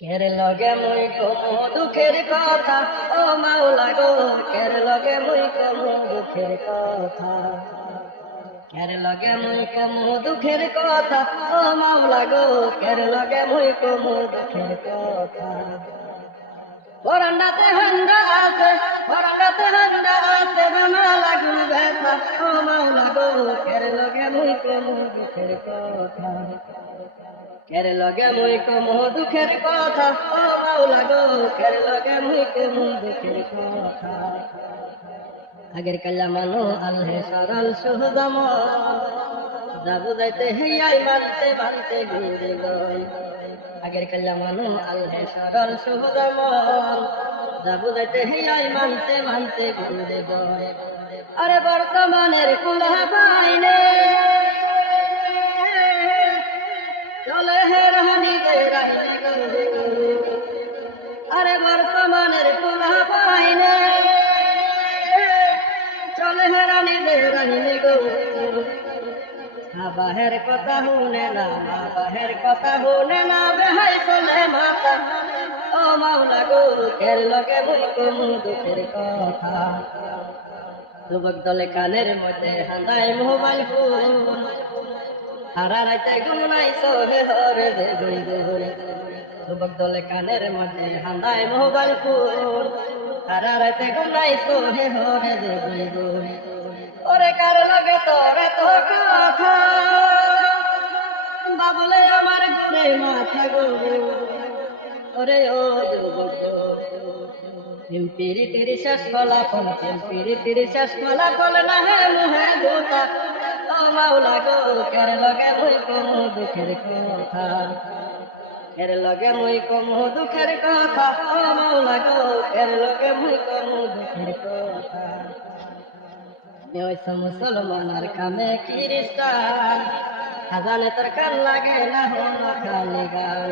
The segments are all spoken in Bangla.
কের লগে মুই কমু দুঃখের কথা, ও মাওলা গো কের লগে মুই কমু দুঃখের কথা। কের লগে মুই কমু দুঃখের কথা, ও মাওলা গো কের লগে মুই কমু দুঃখের কথা। বরান্দাতে হান্ডা আছে, বরান্দাতে হান্ডা আছে, বানা লাগুন ব্যথা, ও মাওলা গো কের লগে মুই কমু দুঃখের কথা। কের লগে মুই কমু দুঃখের কথা, ও মাওলা গো কের লগে মুই কমু দুঃখের কথা। আগের কাল্লা মানো আল্লাহ সরল সুহদম, যা বুঝাইতে হিয়াই মানতে মানতে ঘুরে গই। আগের কাল্লা মানো আল্লাহ সরল সুহদম, যা বুঝাইতে হিয়াই মানতে মানতে ঘুরে গই। আরে বর্তমানের কুলা পাইনে চলে হে রানী গে রানী গো। আরে বর্তমানের কুলা পাইনে চলে হে রানী গে রানী গো। বাহের কথা শুনে না, বাহের কথা শুনে না, বেহাই চলে মাতা, ও মাওলা গো কের লগে মুই কমু দুঃখের কথা। যুবক দলে কানের মধ্যে হান্দাই মোবাইল ফোন, সারা রাইতে ঘুমাইছ হে হরে যে গুই গুই। যুবক দলে কানের মধ্যে হান্দাই মোবাইল ফোন, সারা রাইতে ঘুমাইছ হে হরে যে গুই গুই। ওরে কার লগে তোরে তো কথা, বাবলে আমার ঘরে মাথা গো। ওরে ও যুবক পিরি তিরি শেষ ফলাফল, পিরি তিরি শেষ ফলাফল না হে মুহে দুটা, ও মাওলা গো কের লগে মুই কমু দুঃখের কথা। কের লগে মুই কমু দুঃখের কথা, ও মাওলা গো কের লগে মুই কমু দুঃখের কথা। আমি হইছ মুসলমান আর কামে খ্রিস্টান, আজানে তোর কান লাগে না হলো খালি গান।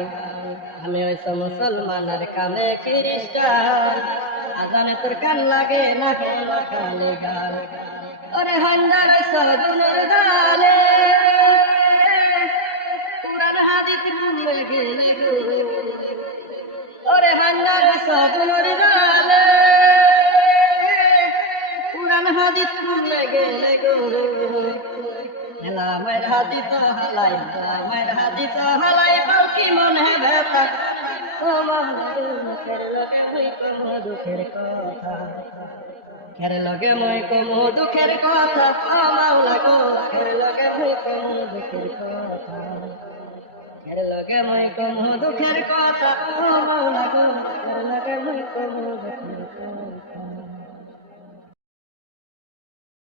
আমি হইছ মুসলমান আর কামে খ্রিস্টান, আজানে তোর কান লাগে না হলো খালি গান। ওরে হান্ডা রইছ দুনের দালে, কুরআন হাদিস ভুলে গেলে গো। ওরে হান্ডা রইছ দুনের দালে, কুরআন হাদিস ভুলে গেলে গো। মেলামের হাদিস হালাই, মেলামের হাদিস হালাই, পালকি মনে ব্যথা, ও মাওলা গো কের লগে মুই কমু দুঃখের কথা। কের লগে মুই কমু দুঃখের কথা, ও মাওলা গো কের লগে মুই কমু দুঃখের কথা। কের লগে মুই কমু দুঃখের কথা, ও মাওলা গো কের লগে মুই কমু দুঃখের কথা।